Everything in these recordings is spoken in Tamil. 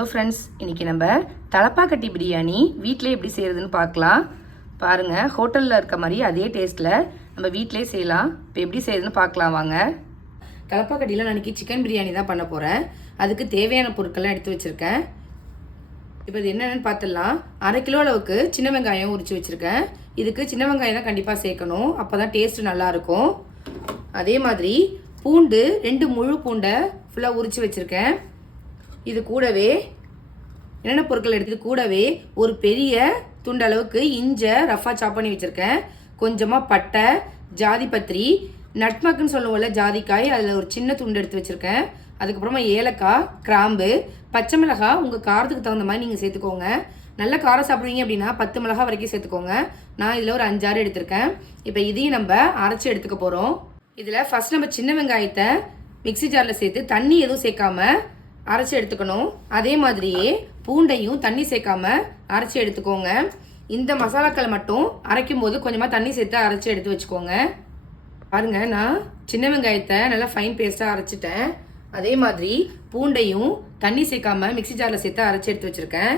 ஹலோ ஃப்ரெண்ட்ஸ், இன்றைக்கி நம்ம தலப்பாக்கட்டி பிரியாணி வீட்டிலே எப்படி செய்கிறதுன்னு பார்க்கலாம். பாருங்கள், ஹோட்டலில் இருக்க மாதிரி அதே டேஸ்ட்டில் நம்ம வீட்டிலே செய்யலாம். இப்போ எப்படி செய்யுதுன்னு பார்க்கலாம் வாங்க. தலப்பாக்கட்டியில் நான் இன்றைக்கி சிக்கன் பிரியாணி தான் பண்ண போகிறேன். அதுக்கு தேவையான பொருட்கள்லாம் எடுத்து வச்சுருக்கேன். இப்போ இது என்னென்னு பார்த்துடலாம். 1/2 கிலோ அளவுக்கு சின்ன வெங்காயம் உரித்து வச்சுருக்கேன். இதுக்கு சின்ன வெங்காயம் தான் கண்டிப்பாக சேர்க்கணும், அப்போ தான் டேஸ்ட்டு நல்லாயிருக்கும். அதே மாதிரி பூண்டு 2 முழு பூண்டை ஃபுல்லாக உரித்து வச்சுருக்கேன். இது கூடவே என்னென்ன பொருட்கள் எடுத்து கூடவே ஒரு பெரிய துண்டு அளவுக்கு இஞ்சை ரஃபாக சாப் பண்ணி வச்சுருக்கேன். கொஞ்சமாக பட்டை, ஜாதிபத்திரி, நட்மக்குன்னு சொல்லுவோம்ல ஜாதிக்காய், அதில் ஒரு சின்ன துண்டு எடுத்து வச்சுருக்கேன். அதுக்கப்புறமா ஏலக்காய், கிராம்பு, பச்சை மிளகாய் உங்கள் காரத்துக்கு தகுந்த மாதிரி நீங்கள் சேர்த்துக்கோங்க. நல்ல காரம் சாப்பிடுவீங்க அப்படின்னா 10 மிளகாய் வரைக்கும் சேர்த்துக்கோங்க. நான் இதில் ஒரு 5-6 எடுத்திருக்கேன். இப்போ இதையும் நம்ம அரைச்சி எடுத்துக்க போகிறோம். இதில் ஃபஸ்ட் நம்ம சின்ன வெங்காயத்தை மிக்சி ஜாரில் சேர்த்து தண்ணி எதுவும் சேர்க்காம அரைச்சி எடுத்துக்கணும். அதே மாதிரியே பூண்டையும் தண்ணி சேர்க்காம அரைச்சி எடுத்துக்கோங்க. இந்த மசாலாக்களை மட்டும் அரைக்கும் போது கொஞ்சமாக தண்ணி சேர்த்து அரைச்சி எடுத்து வச்சுக்கோங்க. பாருங்க, நான் சின்ன வெங்காயத்தை நல்லா ஃபைன் பேஸ்ட்டாக அரைச்சிட்டேன். அதே மாதிரி பூண்டையும் தண்ணி சேர்க்காம மிக்சி ஜாரில் சேர்த்து அரைச்சி எடுத்து வச்சுருக்கேன்.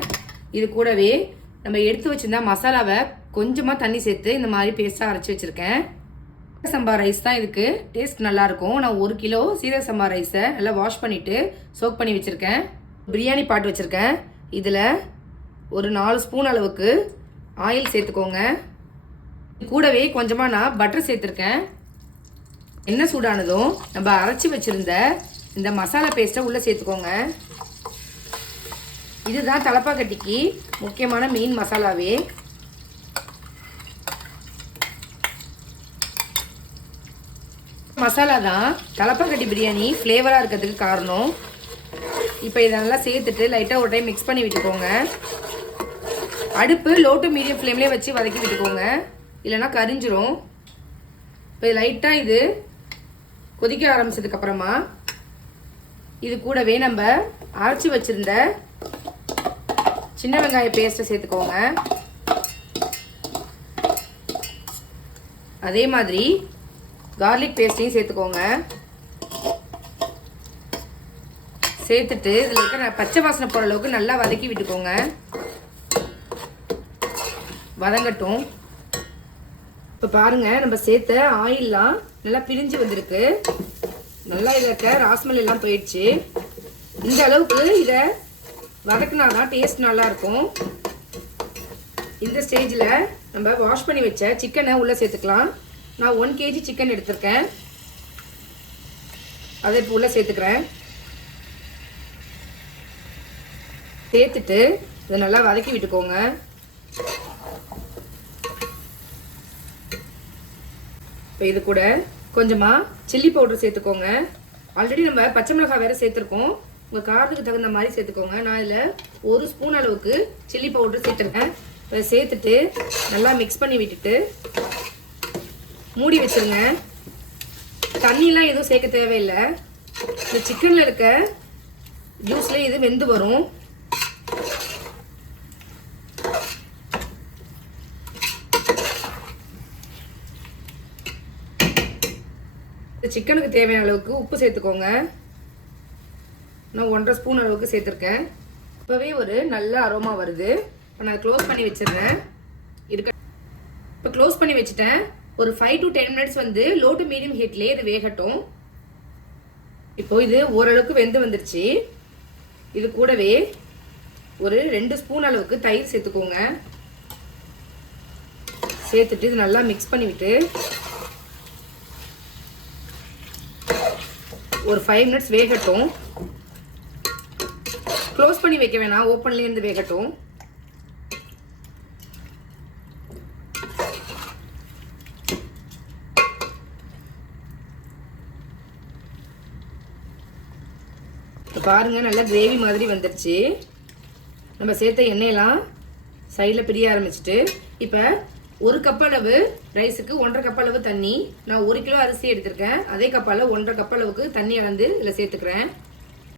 இது கூடவே நம்ம எடுத்து வச்சுருந்தா மசாலாவை கொஞ்சமாக தண்ணி சேர்த்து இந்த மாதிரி பேஸ்ட்டாக அரைச்சி வச்சுருக்கேன். சம்பா ரைஸ் தான் இதுக்கு டேஸ்ட் நல்லாயிருக்கும். நான் 1 கிலோ சீரக சம்பா ரைஸை நல்லா வாஷ் பண்ணிவிட்டு சோக் பண்ணி வச்சுருக்கேன். பிரியாணி பாட் வச்சுருக்கேன். இதில் ஒரு 4 ஸ்பூன் அளவுக்கு ஆயில் சேர்த்துக்கோங்க. கூடவே கொஞ்சமாக நான் பட்டர் சேர்த்துருக்கேன். எண்ணெய் சூடானதும் நம்ம அரைச்சி வச்சுருந்த இந்த மசாலா பேஸ்ட்டை உள்ளே சேர்த்துக்கோங்க. இதுதான் தலப்பாக்கட்டிக்கு முக்கியமான மெயின் மசாலாவே. மசாலா தான் தலப்பாக்கட்டி பிரியாணி ஃப்ளேவராக இருக்கிறதுக்கு காரணம். இப்போ இதை நல்லா சேர்த்துட்டு லைட்டாக ஒரு டைம் மிக்ஸ் பண்ணி விட்டுக்கோங்க. அடுப்பு லோ டு மீடியம் ஃப்ளேம்லேயே வச்சு வதக்கி விட்டுக்கோங்க, இல்லைன்னா கரிஞ்சிரும். இப்போ லைட்டாக இது கொதிக்க ஆரம்பிச்சதுக்கப்புறமா இது கூடவே நம்ம அரைச்சி வச்சுருந்த சின்ன வெங்காய பேஸ்ட்டை சேர்த்துக்கோங்க. அதே மாதிரி கார்லிக் பேஸ்ட்டையும் சேர்த்துக்கோங்க. சேர்த்துட்டு இதில் இருக்கிற பச்சை வாசனை போகிற அளவுக்கு நல்லா வதக்கி விட்டுக்கோங்க. வதங்கட்டும். இப்போ பாருங்கள், நம்ம சேர்த்த ஆயிலெலாம் நல்லா பிரிஞ்சு வந்திருக்கு. நல்லா இதில் இருக்க ராஸ்மல் எல்லாம் போயிடுச்சு. இந்த அளவுக்கு இதை வதக்குனா தான் டேஸ்ட் நல்லாயிருக்கும். இந்த ஸ்டேஜில் நம்ம வாஷ் பண்ணி வச்ச சிக்கனை உள்ளே சேர்த்துக்கலாம். நான் 1 kg சிக்கன் எடுத்திருக்கேன். அதை இப்போ உள்ளே சேர்த்துக்கிறேன். சேர்த்துட்டு இதை நல்லா வதக்கி விட்டுக்கோங்க. இப்போ இது கூட கொஞ்சமாக சில்லி பவுடர் சேர்த்துக்கோங்க. ஆல்ரெடி நம்ம பச்சை மிளகாய் வேறு சேர்த்துருக்கோம். உங்கள் காரத்துக்கு தகுந்த மாதிரி சேர்த்துக்கோங்க. நான் இதில் 1 ஸ்பூன் அளவுக்கு சில்லி பவுடர் சேர்த்துருக்கேன். இதை சேர்த்துட்டு நல்லா மிக்ஸ் பண்ணி விட்டுட்டு மூடி வச்சுருங்க. தண்ணியெலாம் எதுவும் சேர்க்க தேவையில்லை. இந்த சிக்கனில் இருக்க ஜூஸ்லேயே இது வெந்து வரும். இந்த சிக்கனுக்கு தேவையான அளவுக்கு உப்பு சேர்த்துக்கோங்க. நான் 1.5 ஸ்பூன் அளவுக்கு சேர்த்துருக்கேன். இப்போவே ஒரு நல்ல அரோமா வருது. இப்போ நான் க்ளோஸ் பண்ணி வச்சிடுறேன். இப்போ க்ளோஸ் பண்ணி வச்சுட்டேன். ஒரு 5 to 10 மினிட்ஸ் வந்து லோ டு மீடியம் ஹீட்லேயே இது வேகட்டும். இப்போ இது ஓரளவுக்கு வெந்து வந்துருச்சு. இது கூடவே ஒரு 2 ஸ்பூன் அளவுக்கு தயிர் சேர்த்துக்கோங்க. சேர்த்துட்டு இது நல்லா மிக்ஸ் பண்ணிவிட்டு ஒரு 5 மினிட்ஸ் வேகட்டும். க்ளோஸ் பண்ணி வைக்க வேணாம், ஓப்பன்லேயே இருந்து வேகட்டும். பாருங்க, நல்லா கிரேவி மாதிரி வந்துருச்சு. நம்ம சேர்த்த எண்ணெயெல்லாம் சைடில் பிரிய ஆரம்பிச்சிட்டு இப்போ 1 கப் அளவு ரைஸுக்கு 1.5 கப் அளவு தண்ணி. நான் 1 கிலோ அரிசி எடுத்திருக்கேன். அதே கப்பால் 1.5 கப் அளவுக்கு தண்ணி அளந்து இதில் சேர்த்துக்கிறேன்.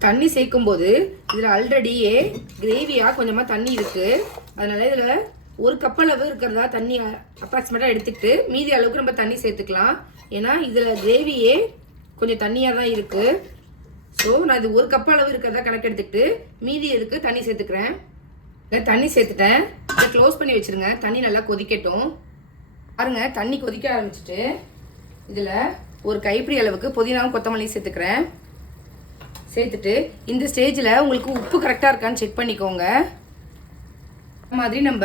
தண்ணி சேர்க்கும்போது இதில் ஆல்ரெடியே கிரேவியாக கொஞ்சமாக தண்ணி இருக்குது. அதனால் இதில் 1 கப் அளவு இருக்கிறதா தண்ணி அப்ராக்சிமேட்டாக எடுத்துக்கிட்டு மீதி அளவுக்கு நம்ம தண்ணி சேர்த்துக்கலாம். ஏன்னா இதில் கிரேவியே கொஞ்சம் தண்ணியாக தான் இருக்குது. ஸோ நான் இது 1 கப் அளவு இருக்கிறதா கணக்கு எடுத்துக்கிட்டு மீதி இதுக்கு தண்ணி சேர்த்துக்கிறேன். தண்ணி சேர்த்துட்டேன். இதை க்ளோஸ் பண்ணி வச்சுருங்க. தண்ணி நல்லா கொதிக்கட்டும். பாருங்க தண்ணி கொதிக்க ஆரம்பிச்சிட்டு இதில் ஒரு கைப்பிடி அளவுக்கு புதினாவும் கொத்தமல்லியும் சேர்த்துக்கிறேன். சேர்த்துட்டு இந்த ஸ்டேஜில் உங்களுக்கு உப்பு கரெக்டாக இருக்கான்னு செக் பண்ணிக்கோங்க. இந்த மாதிரி நம்ம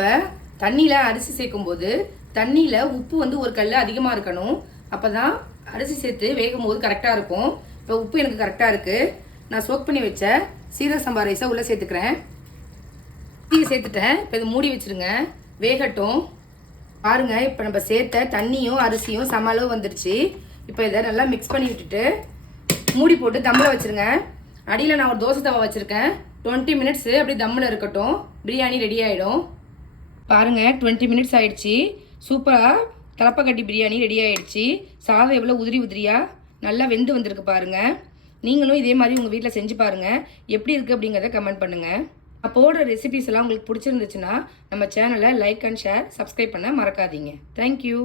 தண்ணியில் அரிசி சேர்க்கும்போது தண்ணியில் உப்பு வந்து ஒரு கல் அதிகமாக இருக்கணும். அப்போ தான் அரிசி சேர்த்து வேகும் போது கரெக்டாக இருக்கும். இப்போ உப்பு எனக்கு கரெக்டாக இருக்குது. நான் சோக் பண்ணி வச்ச சீரக சம்பா ரைஸை உள்ளே சேர்த்துக்கிறேன். சேர்த்துட்டேன். இப்போ இது மூடி வச்சுருங்க, வேகட்டும். பாருங்கள் இப்போ நம்ம சேர்த்த தண்ணியும் அரிசியும் சம அளவு வந்துடுச்சு. இப்போ இதை நல்லா மிக்ஸ் பண்ணி விட்டுட்டு மூடி போட்டு தம்மில் வச்சுருங்க. அடியில் நான் ஒரு தோசை தவா வச்சுருக்கேன். 20 மினிட்ஸு அப்படி தம்மில் இருக்கட்டும். பிரியாணி ரெடி ஆகிடும். பாருங்கள் 20 மினிட்ஸ் ஆகிடுச்சி. சூப்பராக தலப்பாக்கட்டி பிரியாணி ரெடி ஆகிடுச்சு. சாதம் எவ்வளோ உதிரி உதிரியாக நல்லா வெந்து வந்திருக்கு பாருங்கள். நீங்களும் இதே மாதிரி உங்கள் வீட்டில் செஞ்சு பாருங்கள். எப்படி இருக்குது அப்படிங்கிறத கமெண்ட் பண்ணுங்கள். நான் போடுற ரெசிபிஸ் எல்லாம் உங்களுக்கு பிடிச்சிருந்துச்சுன்னா நம்ம சேனலை லைக் அண்ட் ஷேர் சப்ஸ்கிரைப் பண்ண மறக்காதீங்க. தேங்க்யூ.